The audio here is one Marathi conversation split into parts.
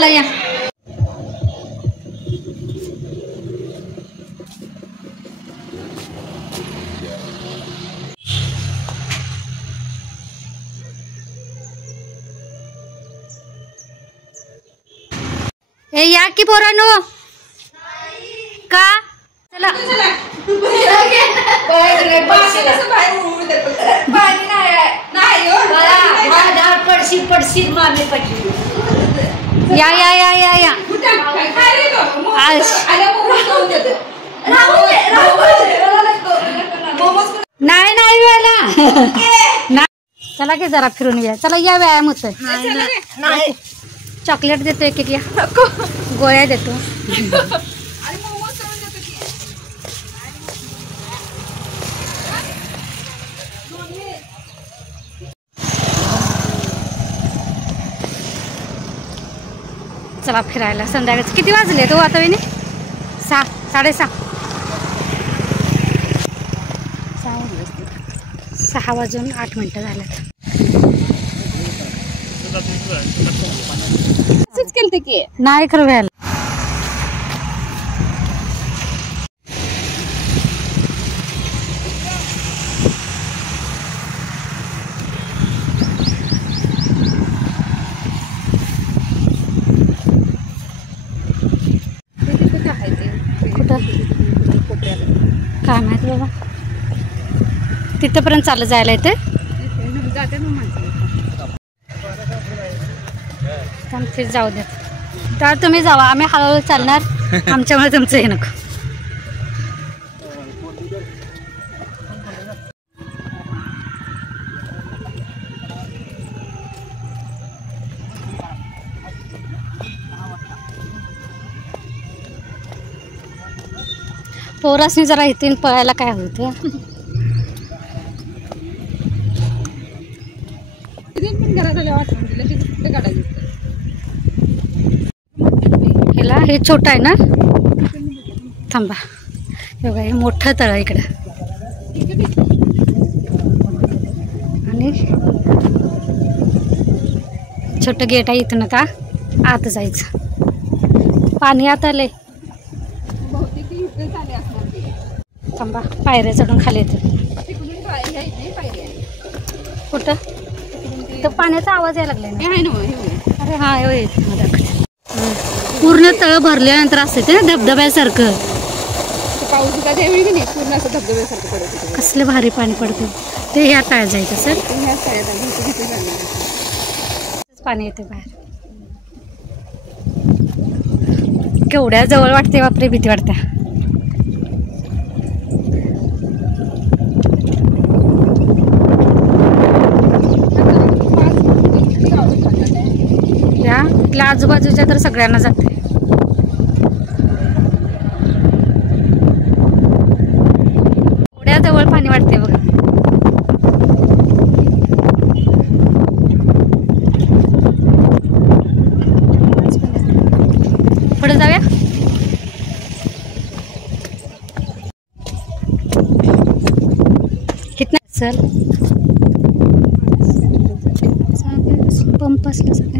चला या. ए या की पोरांनो का चला पडशील मारले पाहिजे. या या या या या नाही नाही वेळेला चला की जरा फिरून या. चला या व्यायाम होतोय. चॉकलेट देतो एक एक या गोळ्या देतो. चला फिरायला. संध्याकाळचे किती वाजले तो आता विनी 6 6:30 6 वाजून 8 मिनिटं झाल्यात. नाही खरं व्हायला. काय माहित बाबा. तिथपर्यंत चालत जायला येते. जाऊ देत तर तुम्ही जावा. आम्ही हळूहळू चालणार. आमच्यामुळे तुमचं हे नको. पोरासनी जरा इथून पळायला काय होतं. ह्याला हे छोटं आहे ना. थांबा बघा हे मोठं तळ आहे इकडं. आणि छोटं गेट आहे. इथून आता आत जायचं. पाणी आत आलंय. थांबा पायऱ्या चढून खाली येते. कुठं तर पाण्याचा आवाज यायला लागलाय ना. अरे हा पूर्ण तळ भरल्यानंतर असते ते धबधब्यासारखं. कसले भारी पाणी पडतं ते. ह्या तळ्यात जायचं सर. पाणी येते बाहेर. केवढ्या जवळ वाटते बापरे. भीती वाटते. इथल्या आजूबाजूच्या तर सगळ्यांना जाते. एवढ्या जवळ पाणी वाटते बघा. पुढे जाऊया. कितना चल पंप असलं सगळं.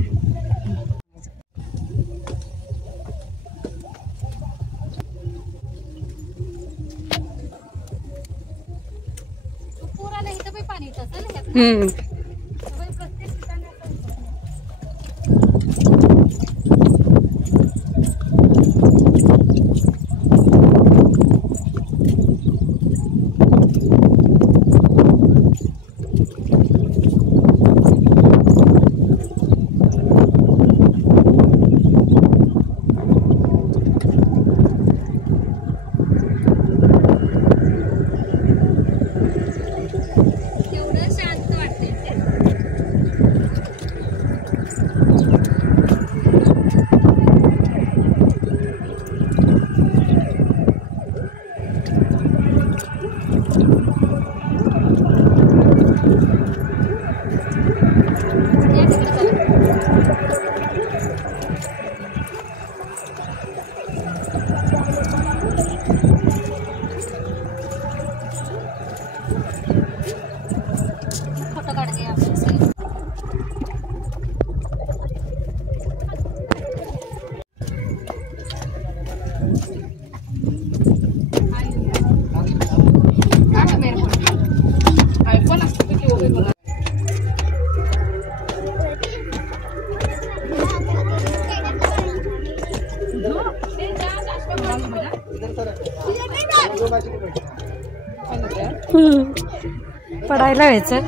पडायला व्हायचं.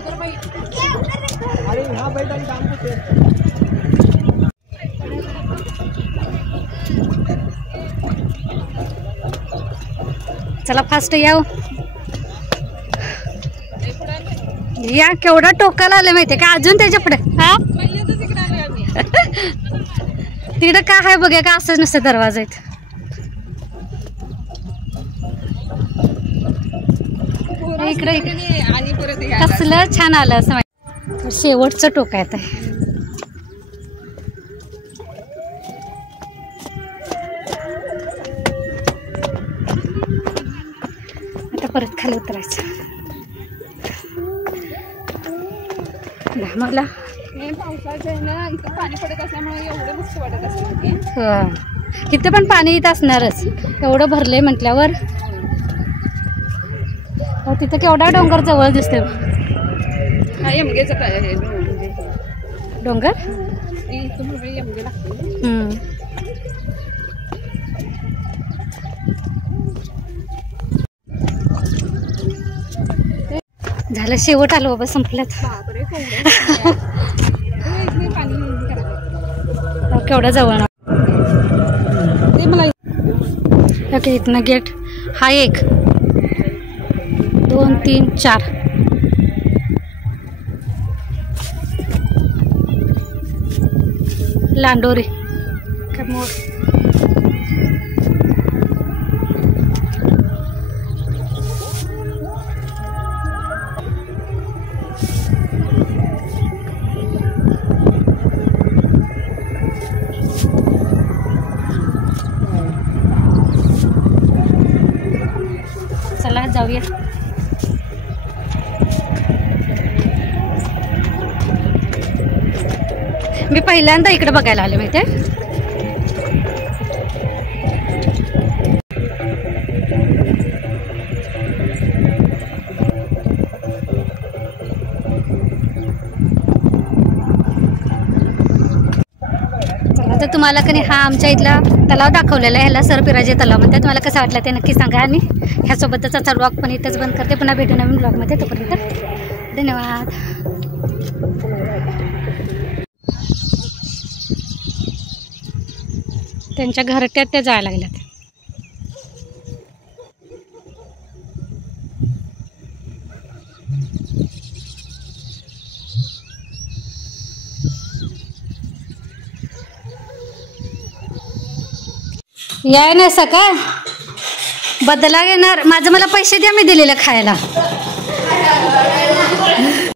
चला फास्ट या या. केवढा टोकाला आलं माहितीये का अजून त्याच्या पुढे. हा तिकडे काय आहे बघा का असं नुसतं दरवाजा आहेत. इकडे कसलं छान आलं असं माहिती. शेवटचं टोक आहे. आता परत खाली उतरायचं. मला पाणी पडत असल्यामुळे एवढं मस्त वाटत असते. इथं पण पाणी येत असणारच एवढं भरलंय म्हटल्यावर. तिथं केवढा डोंगर जवळ दिसते. डोंगर झालं. शेवट आलो बाबा संपल्यात. केवढा जवळ ते मला. ओके इथनं गेट हा 1 2 3 4. लांडोरी काय मोर. चला जाऊया. मी पहिल्यांदा इकडे बघायला आले माहिती आहे. चला तर तुम्हाला कधी हा आमच्या इथला तलाव दाखवलेला आहे. ह्याला सरपिराजे तलाव म्हणतात. तुम्हाला कसं वाटलं ते नक्की सांगा. आणि ह्यासोबतचा ब्लॉग पण इथंच बंद करते. पुन्हा भेटू नवीन ब्लॉगमध्ये. तोपर्यंत धन्यवाद. त्यांच्या घरट्यात त्या जायला लागल्यात. याय नाही सका बदला घेणार. माझं मला पैसे द्या. मी दिलेलं खायला.